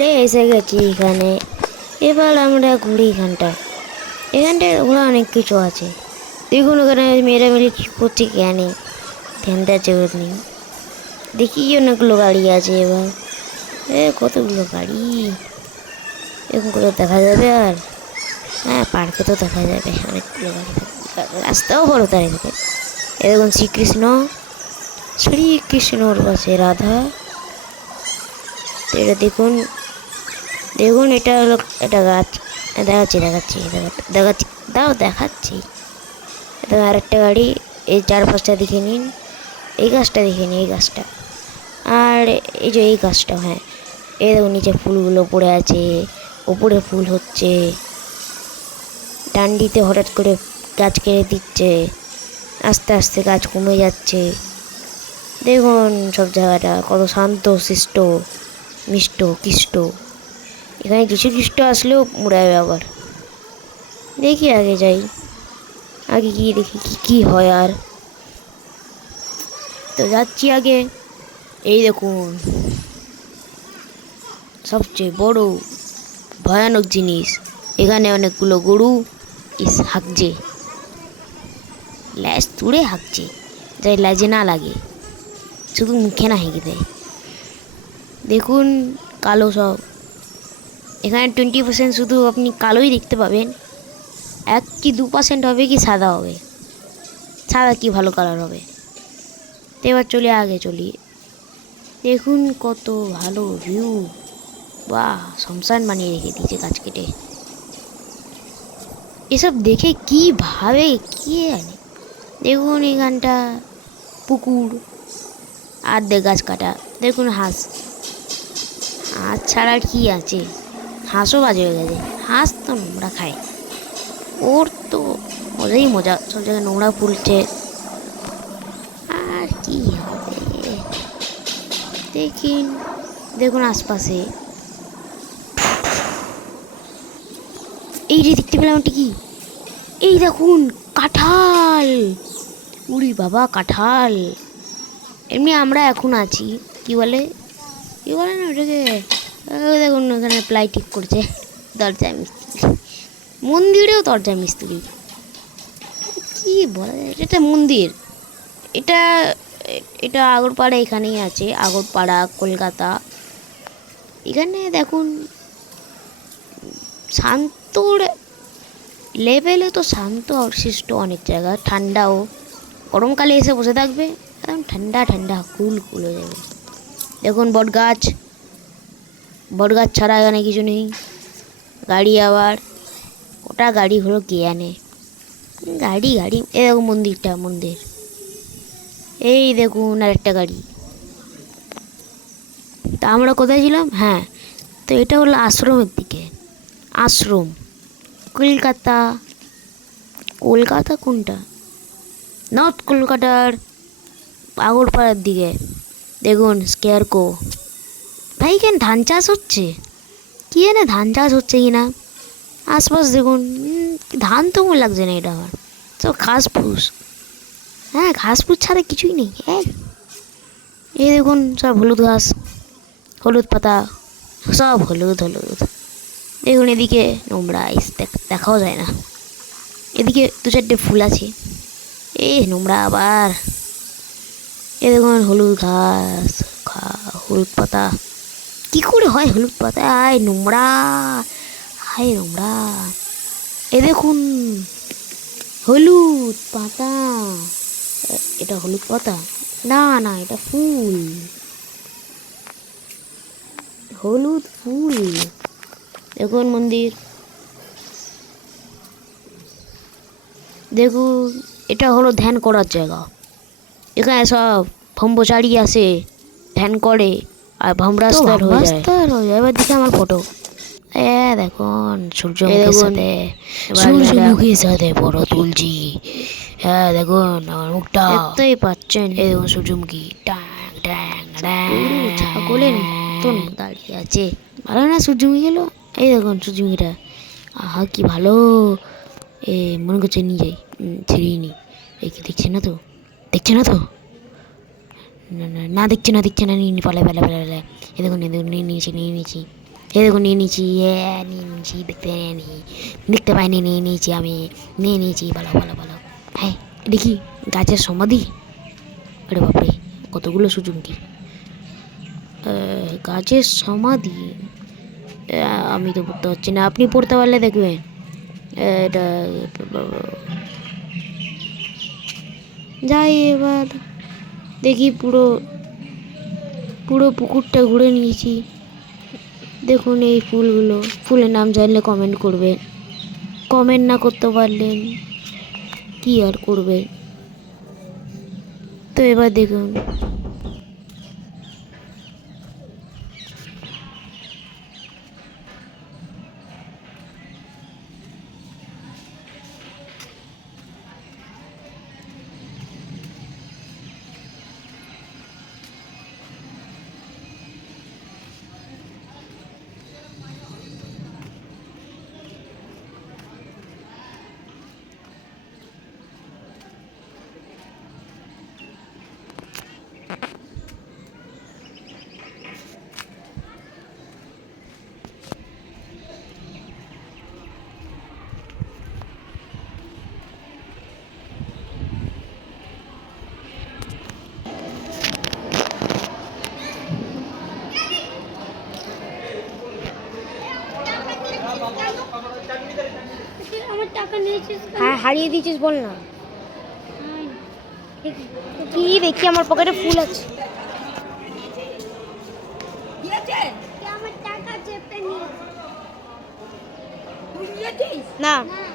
রে এসে গেছি এখানে। এবার আমরা ঘুরি এখানটায়। এখানটায় ঘোরা অনেক কিছু আছে। দেখুন ওখানে মেয়েরা মিলে কী করছে জানি, ধ্যানটা জগৎ নেই। দেখি অনেকগুলো গাড়ি আছে। এবার কতগুলো গাড়ি এরকম করে দেখা যাবে। আর হ্যাঁ, পার্কে তো দেখা যাবে অনেকগুলো গাড়ি থাকবে, রাস্তাও বড় তাই থেকে। এরকম শ্রীকৃষ্ণর পাশে রাধা। এটা দেখুন দেখুন, এটা হলো এটা গাছ। দেখাচ্ছি দেখাচ্ছি। এটা আরেকটা গাড়ি। এই চারপাশটা দেখে নিন। এই গাছটা দেখে নিন, এই গাছটা। আর এই যে এই গাছটা, হ্যাঁ, এই দেখুন নিচে ফুলগুলো পড়ে আছে, ওপরে ফুল হচ্ছে। ডান্ডিতে হঠাৎ করে গাছ কেটে দিচ্ছে, আস্তে আস্তে গাছ কমে যাচ্ছে। দেখুন সব জায়গাটা কত শান্ত শিষ্ট মিষ্ট কৃষ্ট। এখানে কিছু খ্রিস্ট আসলেও মুড়াবে আবার। দেখি আগে যাই, আগে গিয়ে দেখি কি হয়। আর তো যাচ্ছি আগে। এই দেখুন সবচেয়ে বড় ভয়ানক জিনিস, এখানে অনেকগুলো গরু হাঁকছে, ল্যাজ তুড়ে হাঁকছে, যাই ল্যাজে না লাগে, শুধু মুখে না হেঁকে দেয়। দেখুন কালো সব। এখানে 20% শুধু আপনি কালোই দেখতে পাবেন। 1 কি 2% হবে কি সাদা হবে। সাদা কি ভালো কালার হবে। তো এবার আগে চলি। দেখুন কত ভালো ভিউ। বাহ, শ্মশান বানিয়ে রেখে দিয়েছে গাছ কেটে। এসব দেখে কি ভাবে কে জানে। দেখুন এখানটা পুকুর আর গাছ কাটা। দেখুন হাঁস ছাড়া কি আছে। হাঁসও বাজে হয়ে গেছে। হাঁস তো নোংরা খায়, ওর তো মজাই মজা। সব জায়গায় নোংরা ফুলছে। আর কি হবে দেখুন আশপাশে। এই যে দেখতে পেলাম ওটা কি, এই দেখুন কাঁঠাল। উড়ি বাবা, কাঁঠাল। এমনি আমরা এখন আছি কি বলে না ওটাকে, দেখুন ওখানে প্লাই ঠিক করছে দরজা মিস্ত্রি। মন্দিরেও দরজা মিস্ত্রি, কি বলা যায়। এটা মন্দির। এটা এটা আগরপাড়া, এখানেই আছে আগরপাড়া, কলকাতা। এখানে দেখুন শান্তর লেভেলে তো শান্ত অবশিষ্ট অনেক জায়গা। ঠান্ডাও, গরমকালে এসে বসে থাকবে একদম ঠান্ডা ঠান্ডা কুল হয়ে যাবে। দেখুন বটগাছ ছাড়া এখানে কিছু নেই। গাড়ি আবার ওটা গাড়ি হলো কে আনে গাড়ি। এই দেখুন মন্দির। এই দেখুন আরেকটা গাড়ি। তা আমরা কোথায় ছিলাম? হ্যাঁ, তো এটা হলো আশ্রমের দিকে। আশ্রম কলকাতা কোনটা? নর্থ কলকাতার আগরপাড়ার দিকে। দেখুন স্কেয়ারকো। ভাই কেন ধান চাষ হচ্ছে, কি জানে ধান চাষ হচ্ছে কি না। আশপাশ দেখুন ধান তো মনে লাগছে না, এটা আমার সব ঘাস ফুস। হ্যাঁ, ঘাস ফুস ছাড়া কিছুই নেই। এই দেখুন সব হলুদ ঘাস, হলুদ পাতা, সব হলুদ। দেখুন এদিকে নোংরা, দেখাও যায় না। এদিকে 2-4টে ফুল আছে, এই নোংরা আবার। এ দেখুন হলুদ ঘাস, হলুদ পাতা। কি করে হয় হলুদ পাতা? নোংরা। এ দেখুন হলুদ পাতা। এটা হলুদ পাতা না, এটা ফুল, হলুদ ফুল। দেখুন মন্দির। দেখুন এটা হলো ধ্যান করার জায়গা। এখানে সব ব্রহ্মচারী আসে, ধ্যান করে আর ভ্রমরাস্তার হয়ে যায়। এবার দিকে আমার ফটো। দেখুন সূর্যমুখীর সাথে ফটো তুলছি। হ্যাঁ দেখুন আমার মুখটা দেখতেই পাচ্ছেন। এই দেখুন সূর্যমুখী ছাগলের মতন দাঁড়িয়ে আছে। ভালো না সূর্যমুখী গেল? এই দেখুন সূর্যমুখীটা, আহা কি ভালো। মনে করছে নিয়ে যাই, ছেড়েই নি। এই কি দেখছে না তো না দেখছে না নিয়ে পালে। এই দেখুন নিয়ে নিয়েছি। এই দেখুন নিয়ে নিয়েছি, নিয়ে নিয়েছি, দেখতে পাইনি, নিয়ে নিয়েছি আমি, নিয়ে নিয়েছি, ভালো ভালো ভালো। হ্যাঁ দেখি গাছের সমাধি। আরে বাপরে কতগুলো সুজুকি গাছের সমাধি। আমি তো পড়তে পারছি না, আপনি পড়তে পারলে দেখবেন। এটা যাই এবার দেখি, পুরো পুরো পুকুরটা ঘুরে নিয়েছি। দেখুন এই ফুলগুলো, ফুলের নাম জানলে কমেন্ট করবেন, কমেন্ট না করতে পারলেন কি আর করবে। তো এবার দেখুন আমার টাকা নিয়েছিস কেন? হ্যাঁ হারিয়ে দিয়েছিস বল না। এই, কি দেখি আমার পকেটে ফুল আছে। কে আমার টাকা চেপে নিয়েছে? না না